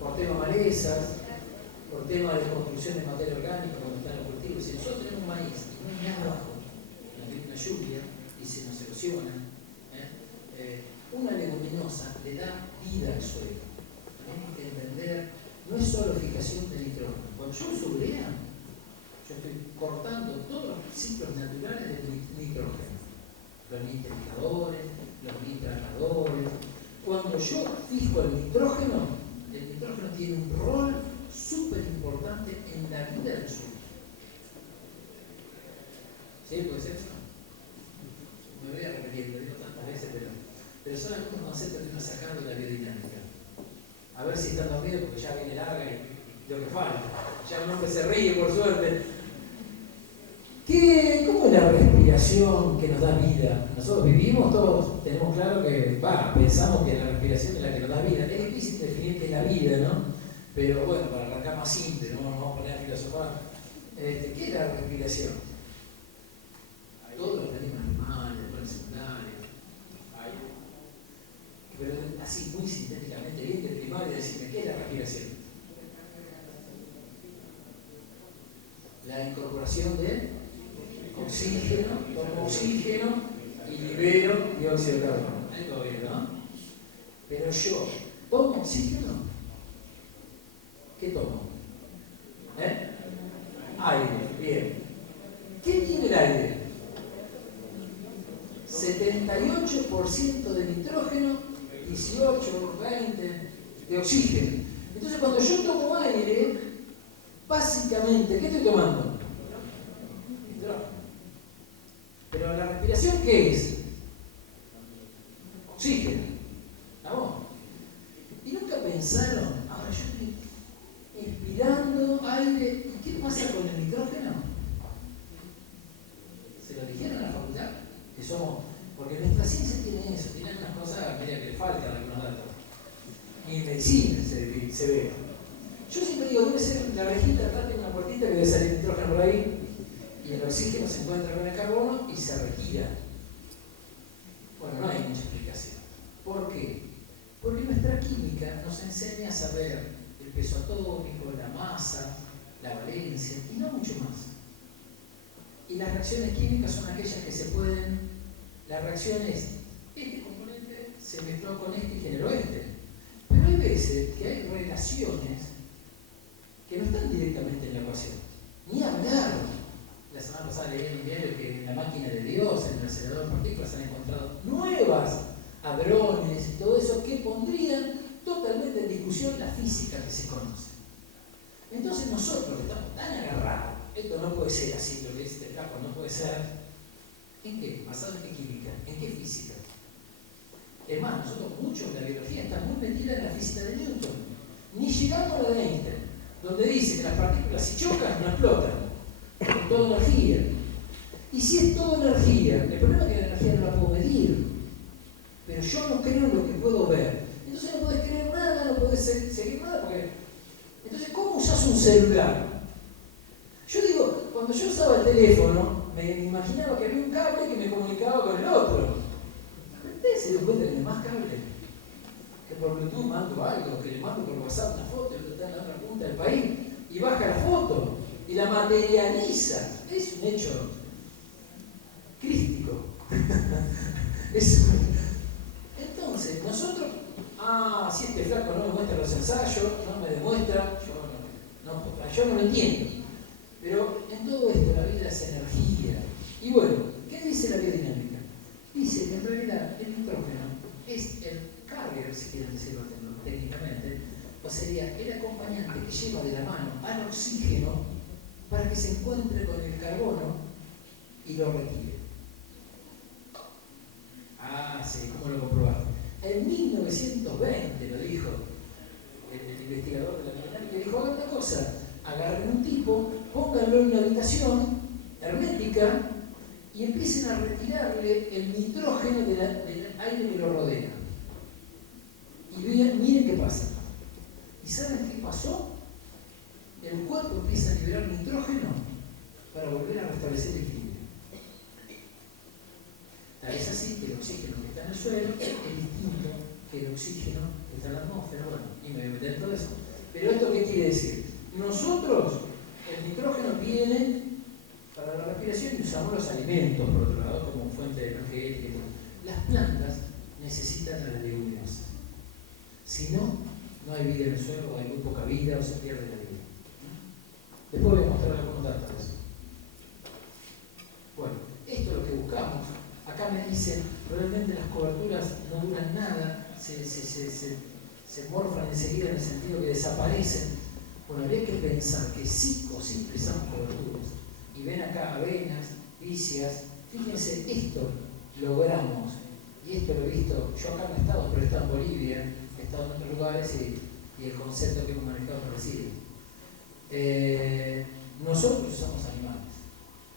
por tema malezas, por tema de construcción de materia orgánica cuando están los cultivos. Si nosotros tenemos maíz y no hay nada abajo, viene una lluvia y se nos erosiona, una leguminosa le da vida al suelo. Tenemos que entender, no es solo fijación de nitrógeno. Cuando yo uso urea, yo estoy cortando todos los ciclos naturales del nitrógeno. Los nitratadores, los nitratadores. Cuando yo fijo el nitrógeno tiene un rol súper importante en la vida del suelo. ¿Sí? ¿Puede ser eso? Me voy a repetir, lo digo tantas veces, pero son algunos conceptos que uno sacando de la biodinámica. A ver si están dormidos, porque ya viene larga y lo que falta. Ya un hombre se ríe, por suerte. ¿Cómo es la respiración que nos da vida? Nosotros vivimos, todos tenemos claro que, pensamos que la respiración es la que nos da vida. Es difícil definir qué es la vida, ¿no? Pero bueno, para arrancar más simple, no nos vamos a poner a filosofar. ¿Qué es la respiración? Todos los animales, los secundarios. Pero así, muy sintéticamente, bien de primaria, decirme, ¿qué es la respiración? La incorporación de oxígeno, tomo oxígeno y libero dióxido de carbono. Ahí todo bien, ¿no? Pero yo, ¿tomo oxígeno? ¿Qué tomo? Aire, bien. ¿Qué tiene el aire? 78% de nitrógeno, 18, 20 de oxígeno. Entonces cuando yo tomo aire, básicamente, ¿qué estoy tomando? Nitrógeno. Pero la respiración, ¿qué es? Oxígeno. ¿Estamos? ¿Y nunca pensaron, ahora yo estoy inspirando aire, ¿y qué pasa con el nitrógeno? ¿Se lo dijeron en la facultad? Que somos, porque nuestra ciencia tiene eso, tiene unas cosas, mira que le faltan algunos datos. Y en medicina se ve. Yo siempre digo, debe ser la abejita, acá tiene una puertita que debe salir nitrógeno por ahí, y el oxígeno se encuentra con el carbono y se retira. Bueno, no hay mucha explicación. ¿Por qué? Porque nuestra química nos enseña a saber el peso atómico, la masa, la valencia y no mucho más. Y las reacciones químicas son aquellas que se pueden, la reacción es, este componente se mezcló con este y generó este. Pero hay veces que hay relaciones que no están directamente en la ecuación. Ni hablar. La semana pasada leí en un diario que en la máquina de Dios, en el acelerador de partículas, han encontrado nuevas hadrones y todo eso que pondrían totalmente en discusión la física que se conoce. Entonces nosotros que estamos tan agarrados, esto no puede ser así, lo que dice este flaco no puede ser. ¿En qué? ¿Basado en qué química? ¿En qué física? Es más, nosotros mucho de la biología está muy metida en la física de Newton. Ni llegamos a la de Einstein, donde dice que las partículas si chocan no explotan, es toda energía. Y si es toda energía, el problema es que la energía no la puedo medir, pero yo no creo en lo que puedo ver. Entonces no podés creer nada, no podés seguir nada, porque... Entonces, ¿cómo usás un celular? Yo digo, cuando yo usaba el teléfono, me imaginaba que había un cable que me comunicaba con el otro. ¿Ustedes se dan cuenta que hay más cable? Que por Bluetooth mando algo, que le mando por WhatsApp una foto, que está en la otra punta del país, y baja la foto, y la materializa. Es un hecho crístico. Entonces, nosotros, si este flaco no me muestra los ensayos, no me demuestra, yo no lo entiendo. Pero en todo esto la vida es energía. Y bueno, ¿qué dice la biodinámica? Dice que en realidad el nitrógeno es el carrier, si quieren decirlo técnicamente, o sería el acompañante que lleva de la mano al oxígeno para que se encuentre con el carbono y lo retire. Sí, ¿cómo lo comprobaste? En 1920 lo dijo el investigador de la biodinámica, dijo, hagan una cosa, agarren un tipo, pónganlo en una habitación hermética y empiecen a retirarle el nitrógeno del aire que lo rodea. Y miren qué pasa. ¿Y saben qué pasó? El cuerpo empieza a liberar nitrógeno para volver a restablecer el equilibrio. Tal vez así que el oxígeno que está en el suelo es distinto que el oxígeno que está en la atmósfera, bueno, y me voy a meter en todo eso. Pero ¿esto qué quiere decir? Nosotros, el nitrógeno viene para la respiración y usamos los alimentos, por otro lado, como fuente de energía. Las plantas necesitan a las leguminosas. Si no, no hay vida en el suelo, o hay muy poca vida, o se pierde la vida. Después voy a mostrar algunos datos de eso. Bueno, esto es lo que buscamos. Acá me dicen, realmente las coberturas no duran nada, se morfan enseguida en el sentido que desaparecen. Bueno, habría que pensar que sí o sí precisamos coberturas. Y ven acá avenas, vicias. Fíjense, esto logramos, y esto lo he visto, yo acá no he estado, pero he estado en Bolivia, he estado en otros lugares y el concepto que hemos manejado es parecido. Nosotros usamos animales.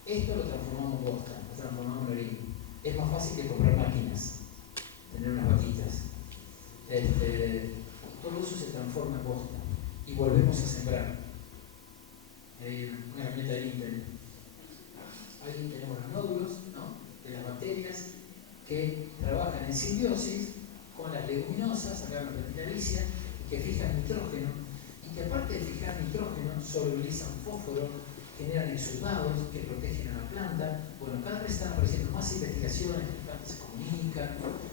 Esto lo transformamos en bosta, lo transformamos en orina. Es más fácil que comprar máquinas, tener unas vaquitas. Todo eso se transforma en bosta y volvemos a sembrar. Una herramienta de Intel. Ahí tenemos los nódulos, ¿no?, de las bacterias que trabajan en simbiosis con las leguminosas, acá una plantita alicia, que fijan nitrógeno y que aparte de fijar nitrógeno solubilizan fósforo, generan exudados que protegen a la planta. Bueno, cada vez están apareciendo más investigaciones, las plantas se comunican.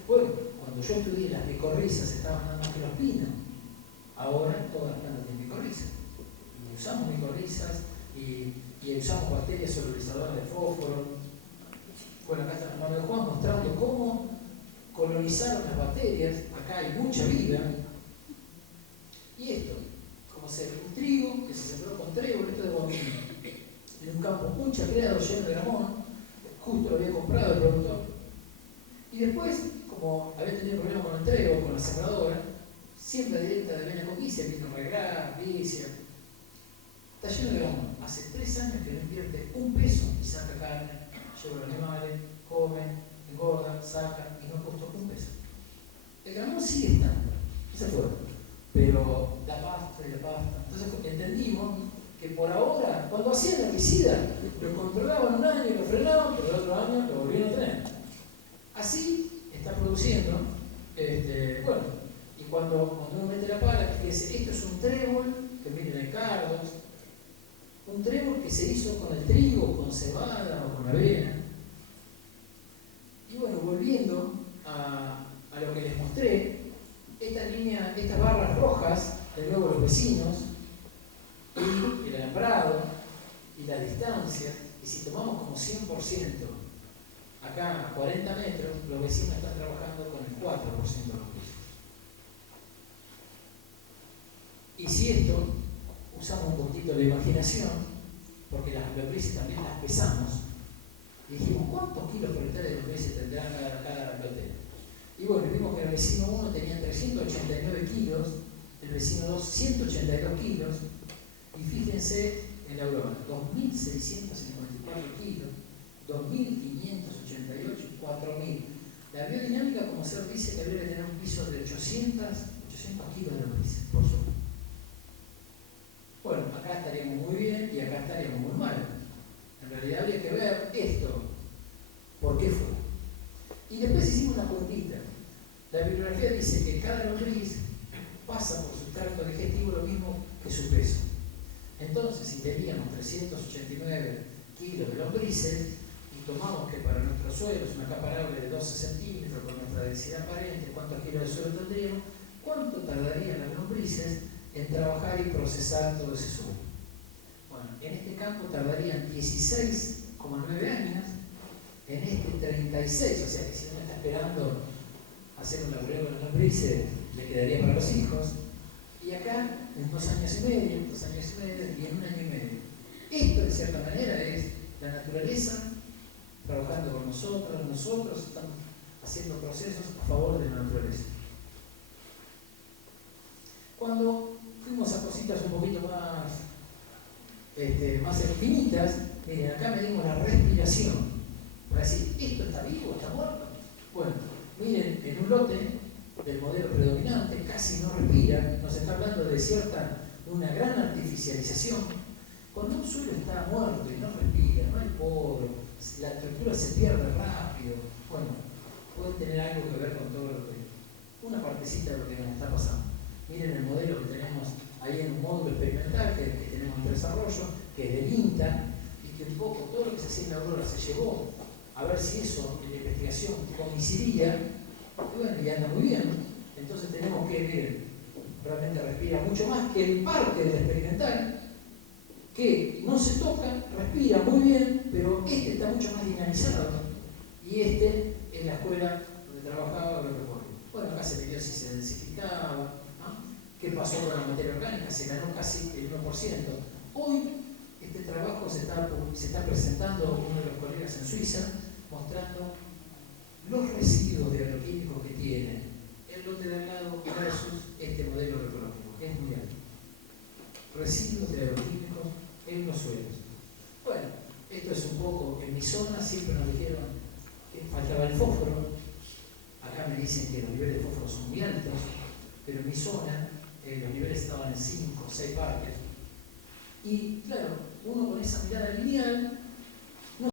Bueno, cuando yo estudié las micorrizas estaban nada más que los pinos. Ahora todas las plantas tienen micorrizas. Y usamos micorrizas y usamos bacterias solubilizadoras de fósforo. Bueno, acá está Manuel Juan mostrando cómo colonizaron las bacterias. Acá hay mucha vida. Y esto, como ser un trigo que se sembró con trébol, esto de guamino. En un campo muy chacreado, lleno de gramón, justo lo había comprado el productor. Y después, como había tenido problemas con el trébol, con la sembradora, siembra directa de avena con vicia, vino reglar, vicia. Está lleno de gramón. Hace 3 años que no invierte un peso y saca carne, lleva los animales, come, engorda, saca y no costó un peso. El gramón sigue estando, se fue, pero la pasta y la pasta. Entonces entendimos que por ahora, cuando hacían la herbicida, lo controlaban un año, lo frenaban, pero el otro año lo volvieron a tener. Así está produciendo, bueno, y cuando uno mete la pala, fíjense, esto es un trébol, que miren el cardo, un trébol que se hizo con el trigo, con cebada o con avena. Y bueno, volviendo a lo que les mostré, estas barras rojas, de nuevo los vecinos, y el alambrado, y la distancia, y si tomamos como 100%, acá a 40 metros, los vecinos están trabajando con el 4% de los pisos. Y si esto, usamos un poquito la imaginación, porque las lombrices también las pesamos, y dijimos, ¿cuántos kilos forestales de lombrices tendrá cada lote? Y bueno, vimos que el vecino 1 tenía 389 kilos, el vecino 2 182 kilos, y fíjense en la Aurora, 2.654 kilos, 2.588 y 4.000. La biodinámica, como Ser dice, que debe tener un piso de 800 kilos de lombrices, por supuesto. Bueno, acá estaríamos muy bien y acá estaríamos muy mal. En realidad habría que ver esto, por qué fue. Y después hicimos una cuentita. La bibliografía dice que cada lombriz pasa por su tracto digestivo lo mismo que su peso. Entonces, si teníamos 389 kilos de lombrices y tomamos que para nuestro suelo es una capa arable de 12 centímetros con nuestra densidad aparente, ¿cuántos kilos de suelo tendríamos? ¿Cuánto tardarían las lombrices en trabajar y procesar todo ese suelo? Bueno, en este campo tardarían 16,9 años, en este 36, o sea que si uno está esperando hacer un laboreo con las lombrices, le quedaría para los hijos, y acá en 2 años y medio, y en 1 año y medio. Esto, de cierta manera, es la naturaleza trabajando con nosotros estamos haciendo procesos a favor de la naturaleza. Cuando fuimos a cositas un poquito más infinitas, miren, acá medimos la respiración, para decir, ¿esto está vivo, está muerto? Bueno, miren, en un lote del modelo predominante casi no respira, nos está hablando de una gran artificialización. Cuando un suelo está muerto y no respira, no hay poro, la estructura se pierde rápido, bueno, puede tener algo que ver con todo lo que, una partecita de lo que nos está pasando. Miren el modelo que tenemos ahí en un módulo experimental que tenemos en desarrollo, que es del INTA, y que un poco todo lo que se hacía en la Aurora se llevó a ver si eso en la investigación coincidiría, y bueno, y anda muy bien. Entonces tenemos que ver, realmente respira mucho más que el parque del experimental, que no se toca, respira muy bien, pero este está mucho más dinamizado, y este es la escuela donde trabajaba, lo recuerdo. Bueno, acá se midió si se densificaba, ¿no? ¿Qué pasó con la materia orgánica? Se ganó casi el 1%. Hoy este trabajo se está presentando uno de los colegas en Suiza, mostrando los residuos de agroquímicos que tiene el lote de al lado versus este modelo agroecológico, que es muy alto. Residuos de agroquímicos en los suelos. Bueno, esto es un poco, en mi zona siempre nos dijeron que faltaba el fósforo. Acá me dicen que los niveles de fósforo son muy altos, pero en mi zona los niveles estaban en 5 o 6 partes. Y claro, uno con esa mirada lineal